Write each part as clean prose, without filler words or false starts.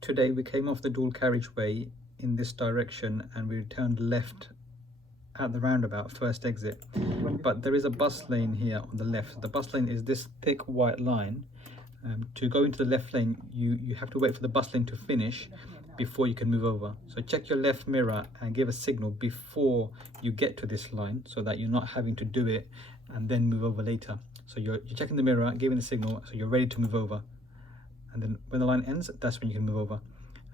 Today we came off the dual carriageway in this direction and we turned left at the roundabout, first exit. But there is a bus lane here on the left. The bus lane is this thick white line. To go into the left lane, you have to wait for the bus lane to finish before you can move over. So check your left mirror and give a signal before you get to this line so that you're not having to do it and then move over later. So you're checking the mirror, giving the signal, so you're ready to move over. And then when the line ends, that's when you can move over.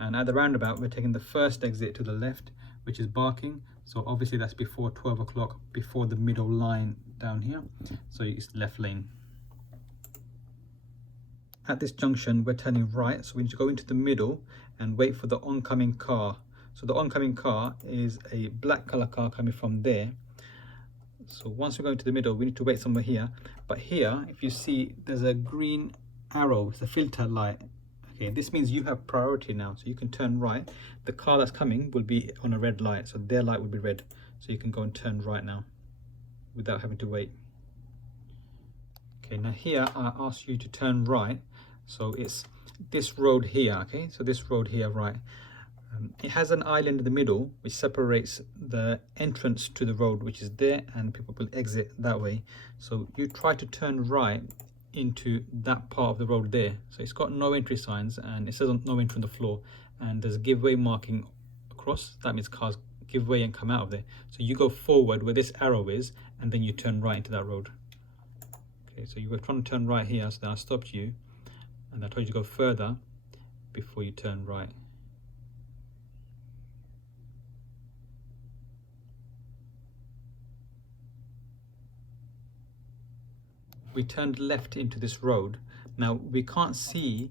And at the roundabout, we're taking the first exit to the left, which is barking. So obviously that's before 12 o'clock, before the middle line down here. So it's left lane. At this junction, we're turning right. So we need to go into the middle and wait for the oncoming car. So the oncoming car is a black color car coming from there. So once we go into the middle, we need to wait somewhere here. But here, if you see, there's a green arrow, it's a filter light. Okay, this means you have priority now, so you can turn right. The car that's coming will be on a red light, so their light will be red. So you can go and turn right now without having to wait. Okay, now here I ask you to turn right. So it's this road here, okay? So this road here, right? It has an island in the middle which separates the entrance to the road, which is there, and people will exit that way. So you try to turn right into that part of the road there. So it's got no entry signs and it says no entry on the floor, and there's a give way marking across. That means cars give way and come out of there. So you go forward where this arrow is and then you turn right into that road. Okay, so you were trying to turn right here, so then I stopped you and I told you to go further before you turn right. We turned left into this road. Now we can't see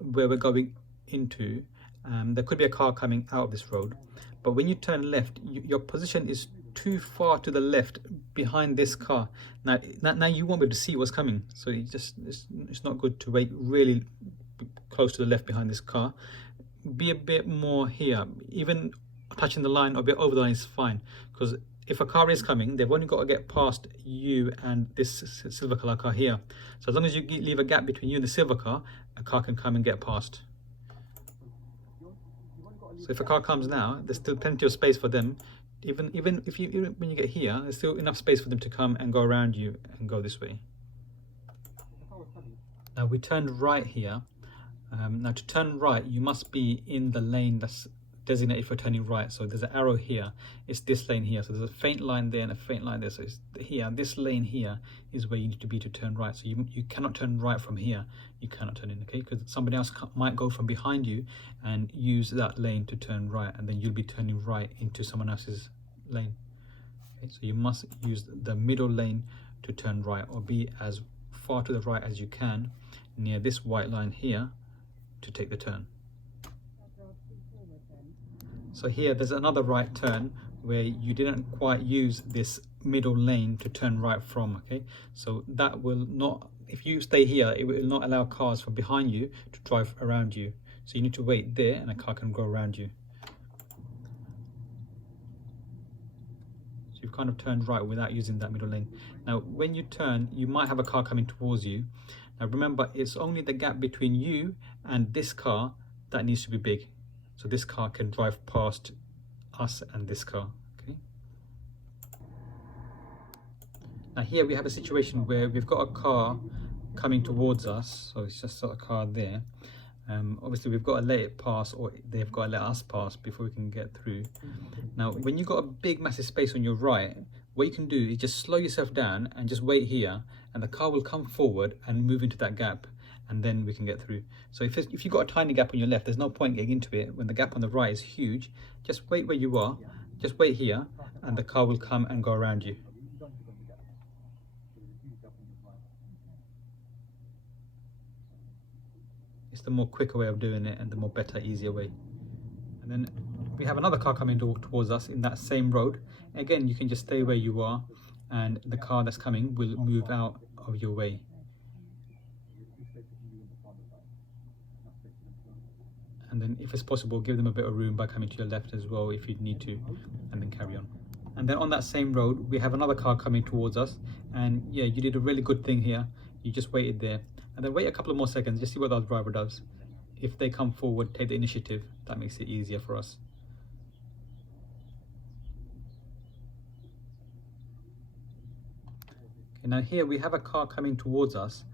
where we're going into. There could be a car coming out of this road, but when you turn left, your position is too far to the left behind this car. Now you won't be able to see what's coming, so it's not good to wait really close to the left behind this car. Be a bit more here, even touching the line or a bit over the line is fine, because if a car is coming, they've only got to get past you and this silver color car here. So as long as you leave a gap between you and the silver car, a car can come and get past. So if a car comes now, there's still plenty of space for them. Even when you get here, there's still enough space for them to come and go around you and go this way. Now we turned right here. Now to turn right, you must be in the lane that's designated for turning right. So there's an arrow here, it's this lane here. So there's a faint line there and a faint line there. So it's here, this lane here is where you need to be to turn right. So you cannot turn right from here. You cannot turn in, okay? Because somebody else might go from behind you and use that lane to turn right, and then you'll be turning right into someone else's lane. Okay, so you must use the middle lane to turn right, or be as far to the right as you can near this white line here to take the turn. So here there's another right turn where you didn't quite use this middle lane to turn right from, okay? So that will not, if you stay here, it will not allow cars from behind you to drive around you. So you need to wait there and a car can go around you. So you've kind of turned right without using that middle lane. Now when you turn, you might have a car coming towards you. Now remember, it's only the gap between you and this car that needs to be big. So this car can drive past us and this car, okay? Now here we have a situation where we've got a car coming towards us. So it's just a car there. Obviously we've got to let it pass, or they've got to let us pass before we can get through. Now when you've got a big massive space on your right, what you can do is just slow yourself down and just wait here, and the car will come forward and move into that gap, and then we can get through. So if you've got a tiny gap on your left, there's no point getting into it when the gap on the right is huge. Just wait where you are, just wait here, and the car will come and go around you. It's the more quicker way of doing it and the more better, easier way. And then we have another car coming towards us in that same road. Again, you can just stay where you are and the car that's coming will move out of your way. And then if it's possible, give them a bit of room by coming to your left as well if you need to, and then carry on. And then on that same road, we have another car coming towards us, and yeah, you did a really good thing here. You just waited there, and then wait a couple of more seconds, just see what the driver does. if they come forward, take the initiative. That makes it easier for us. Okay, now here we have a car coming towards us.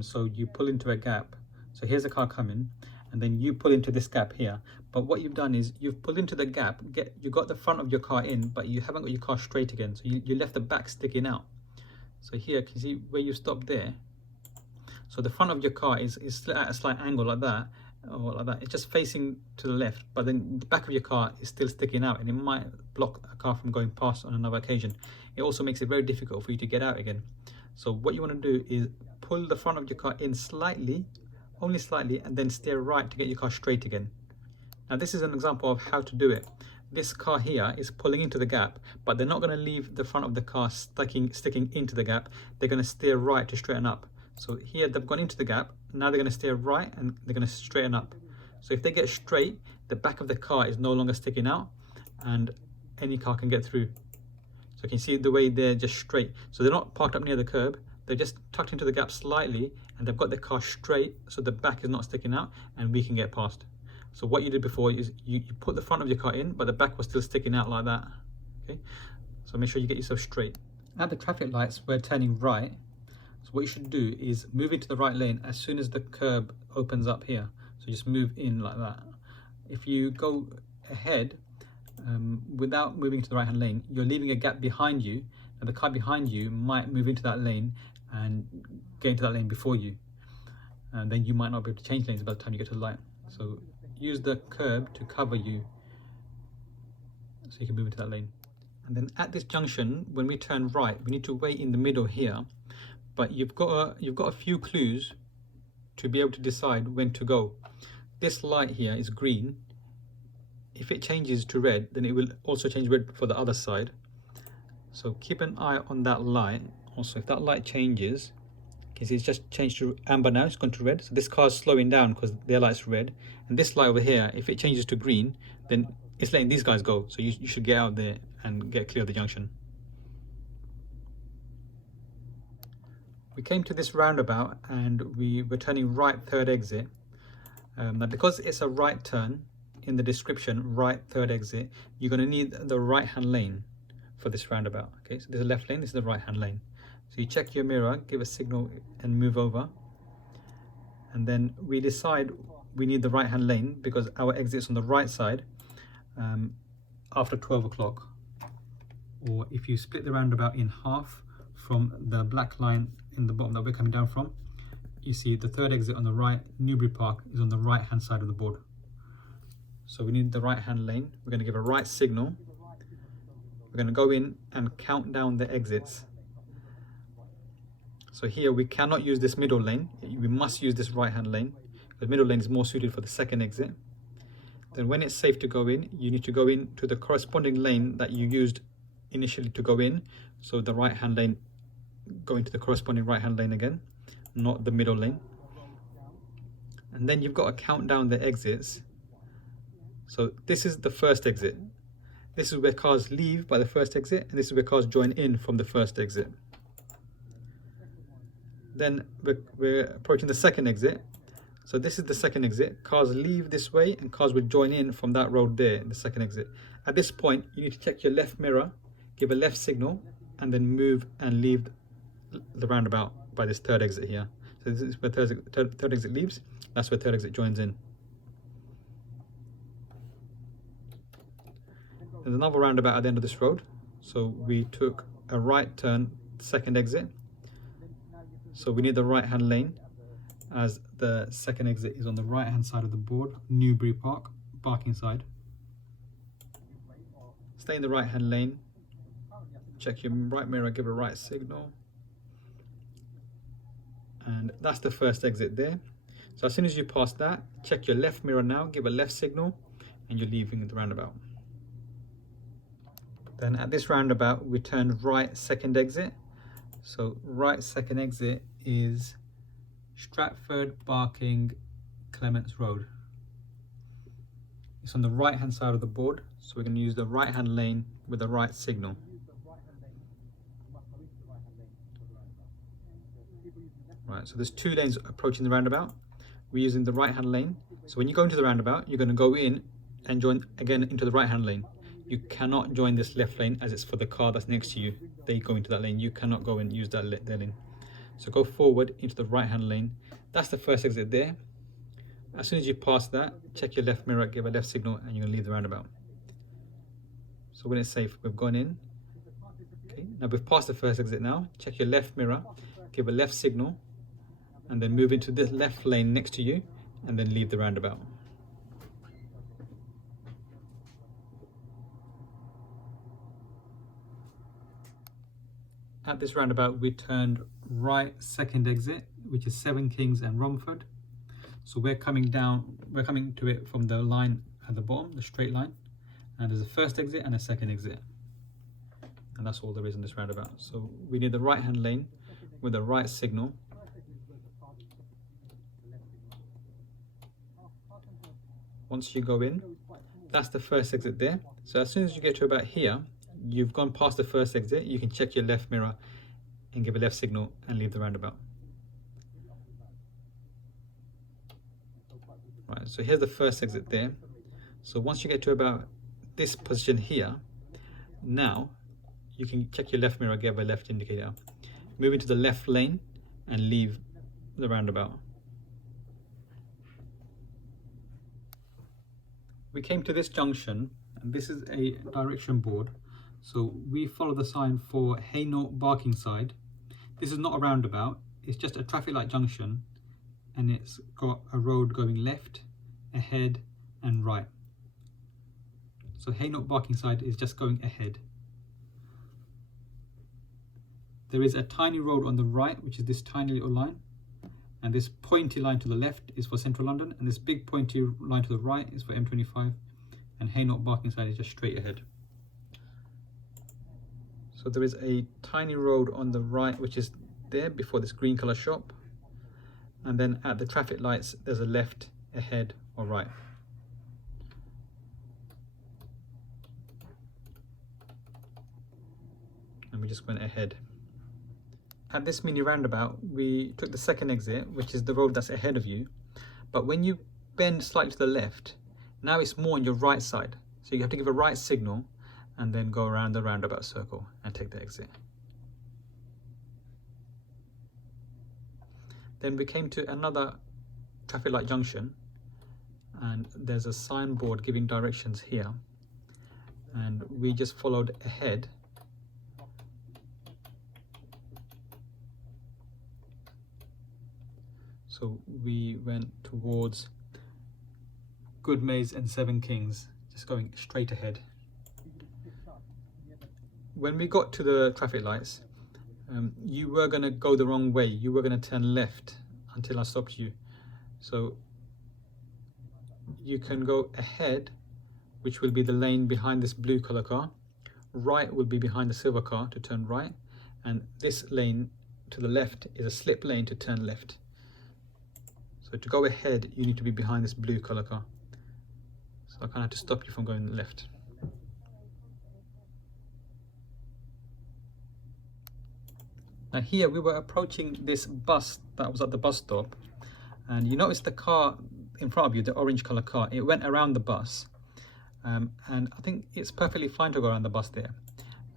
So you pull into a gap. So here's a car coming, and then you pull into this gap here. But what you've done is you've pulled into the gap, you got the front of your car in, but you haven't got your car straight again. So you left the back sticking out. So here, can you see where you stopped there? So the front of your car is at a slight angle like that, or like that. It's just facing to the left, but then the back of your car is still sticking out, and it might block a car from going past on another occasion. It also makes it very difficult for you to get out again. So what you want to do is pull the front of your car in slightly, only slightly, and then steer right to get your car straight again. Now this is an example of how to do it. This car here is pulling into the gap, but they're not going to leave the front of the car sticking into the gap. They're going to steer right to straighten up. So here they've gone into the gap, now they're going to steer right and they're going to straighten up. So if they get straight, the back of the car is no longer sticking out and any car can get through. So you can see the way they're just straight. So they're not parked up near the curb, they're just tucked into the gap slightly, and they've got the car straight so the back is not sticking out and we can get past. So what you did before is you put the front of your car in, but the back was still sticking out like that. Okay, so make sure you get yourself straight. At the traffic lights, we're turning right. So what you should do is move into the right lane as soon as the curb opens up here. So just move in like that. If you go ahead without moving to the right hand lane, you're leaving a gap behind you, and the car behind you might move into that lane and get into that lane before you. And then you might not be able to change lanes by the time you get to the light. So use the curb to cover you so you can move into that lane. And then at this junction, when we turn right, we need to wait in the middle here. But you've got a few clues to be able to decide when to go. This light here is green. If it changes to red, then it will also change red for the other side. So keep an eye on that light. Also, if that light changes, you can see it's just changed to amber now, it's gone to red. So this car is slowing down because their light's red. And this light over here, if it changes to green, then it's letting these guys go. So you should get out there and get clear of the junction. We came to this roundabout and we were turning right, third exit. Now because it's a right turn, in the description, right, third exit, you're going to need the right hand lane for this roundabout. Okay, so there's a left lane, this is the right hand lane. So you check your mirror, give a signal and move over. And then we decide we need the right hand lane because our exit's on the right side after 12 o'clock. Or if you split the roundabout in half from the black line in the bottom that we're coming down from, you see the third exit on the right, Newbury Park, is on the right hand side of the board. So we need the right hand lane. We're going to give a right signal. We're going to go in and count down the exits. So here we cannot use this middle lane. We must use this right hand lane. The middle lane is more suited for the second exit. Then when it's safe to go in, you need to go in to the corresponding lane that you used initially to go in. So the right hand lane, go into the corresponding right hand lane again, not the middle lane. And then you've got to count down the exits. So this is the first exit. This is where cars leave by the first exit, and this is where cars join in from the first exit. Then we're approaching the second exit. So this is the second exit. Cars leave this way and cars will join in from that road there, the second exit. At this point, you need to check your left mirror, give a left signal, and then move and leave the roundabout by this third exit here. So this is where third exit leaves. That's where third exit joins in. There's another roundabout at the end of this road. So we took a right turn, second exit. So we need the right hand lane as the second exit is on the right hand side of the board, Newbury Park, parking side. Stay in the right hand lane. Check your right mirror, give a right signal. And that's the first exit there. So as soon as you pass that, check your left mirror now, give a left signal, and you're leaving the roundabout. Then at this roundabout, we turn right, second exit. So right, second exit is Stratford, Barking, Clements Road. It's on the right hand side of the board. So we're going to use the right hand lane with the right signal. Right, so there's two lanes approaching the roundabout. we're using the right hand lane. So when you go into the roundabout, you're going to go in and join again into the right hand lane. You cannot join this left lane as it's for the car that's next to you. They go into that lane. You cannot go and use that lane. So go forward into the right hand lane. That's the first exit there. As soon as you pass that, check your left mirror, give a left signal, and you're going to leave the roundabout. So when it's safe, we've gone in. Okay, now we've passed the first exit now. Check your left mirror, give a left signal, and then move into this left lane next to you, and then leave the roundabout. At this roundabout, we turned right second exit, which is Seven Kings and Romford. So we're coming to it from the line at the bottom, the straight line. And there's a first exit and a second exit. And that's all there is in this roundabout. So we need the right hand lane with the right signal. Once you go in, that's the first exit there. So as soon as you get to about here, you've gone past the first exit, you can check your left mirror and give a left signal and leave the roundabout. Right, so here's the first exit there. So once you get to about this position here, now you can check your left mirror, give a left indicator, move into the left lane and leave the roundabout. We came to this junction, and this is a direction board. So we follow the sign for Hainault Barkingside. This is not a roundabout, it's just a traffic light junction, and it's got a road going left, ahead and right. So Hainault Barkingside is just going ahead. There is a tiny road on the right, which is this tiny little line, and this pointy line to the left is for Central London, and this big pointy line to the right is for M25, and Hainault Barkingside is just straight ahead. So there is a tiny road on the right, which is there before this green colour shop, and then at the traffic lights there's a left, ahead or right. And we just went ahead. At this mini roundabout, we took the second exit, which is the road that's ahead of you. But when you bend slightly to the left, now it's more on your right side. So you have to give a right signal and then go around the roundabout circle and take the exit. Then we came to another traffic light junction, and there's a signboard giving directions here. And we just followed ahead. So we went towards Goodmays and Seven Kings, just going straight ahead. When we got to the traffic lights, you were going to go the wrong way. You were going to turn left until I stopped you. So you can go ahead, which will be the lane behind this blue colour car. Right will be behind the silver car to turn right. And this lane to the left is a slip lane to turn left. So to go ahead, you need to be behind this blue colour car. So I kind of have to stop you from going left. Now here we were approaching this bus that was at the bus stop, and you notice the car in front of you, the orange colour car, it went around the bus, and I think it's perfectly fine to go around the bus there.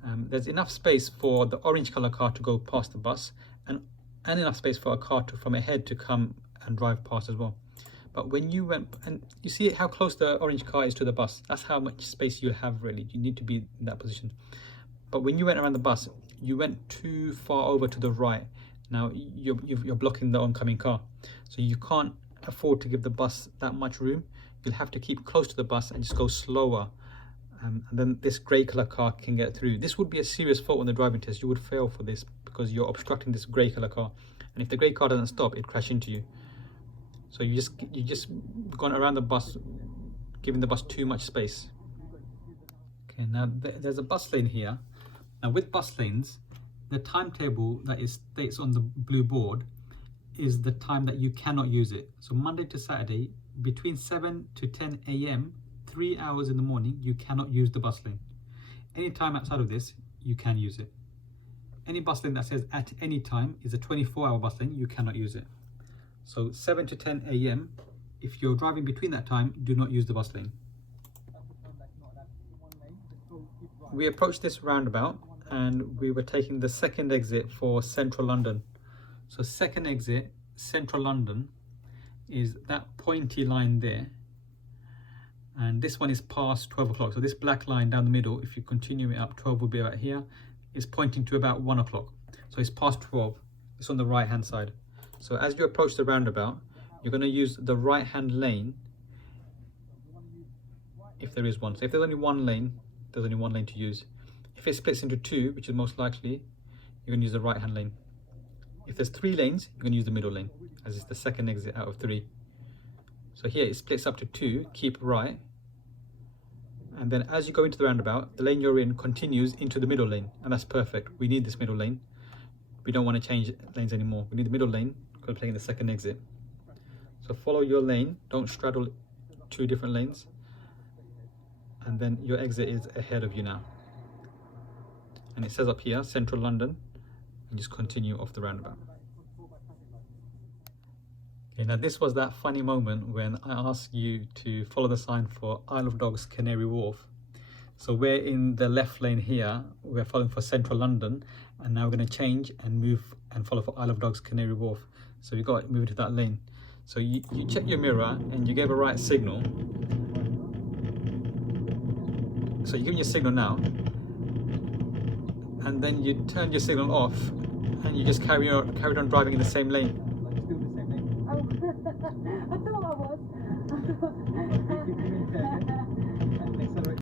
There's enough space for the orange colour car to go past the bus, and enough space for a car from ahead to come and drive past as well. But when you went, and you see how close the orange car is to the bus, that's how much space you have really. You need to be in that position. But when you went around the bus, you went too far over to the right. Now you're blocking the oncoming car, so you can't afford to give the bus that much room. You'll have to keep close to the bus and just go slower, and then this grey colour car can get through. This would be a serious fault on the driving test. You would fail for this because you're obstructing this grey colour car, and if the grey car doesn't stop, it'd crash into you. So you just gone around the bus, giving the bus too much space. Okay, now there's a bus lane here. Now with bus lanes, the timetable that states on the blue board is the time that you cannot use it. So Monday to Saturday, between 7 to 10 AM, 3 hours in the morning, you cannot use the bus lane. Any time outside of this, you can use it. Any bus lane that says at any time is a 24-hour bus lane, you cannot use it. So 7 to 10 a.m. If you're driving between that time, do not use the bus lane. We approached this roundabout and we were taking the second exit for central London. So second exit, central London, is that pointy line there. And this one is past 12 o'clock. So this black line down the middle, if you continue it up, 12 will be about here, is pointing to about 1 o'clock. So it's past 12. It's on the right hand side. So as you approach the roundabout, you're going to use the right hand lane if there is one. So if there's only one lane, there's only one lane to use. If it splits into two, which is most likely, you're going to use the right hand lane. If there's 3 lanes, you're going to use the middle lane, as it's the second exit out of 3. So here it splits up to 2, keep right. And then as you go into the roundabout, the lane you're in continues into the middle lane, and that's perfect. We need this middle lane. We don't want to change lanes anymore. We need the middle lane because we're playing the second exit. So follow your lane, don't straddle 2 different lanes. And then your exit is ahead of you now. And it says up here, central London, and just continue off the roundabout. Okay, now this was that funny moment when I asked you to follow the sign for Isle of Dogs Canary Wharf. So we're in the left lane here, we're following for central London, and now we're going to change and move and follow for Isle of Dogs Canary Wharf. So you got to move into that lane. So you check your mirror and you gave a right signal. So you're giving your signal now, and then you turn your signal off and you just carried on driving in the same lane. I thought I was.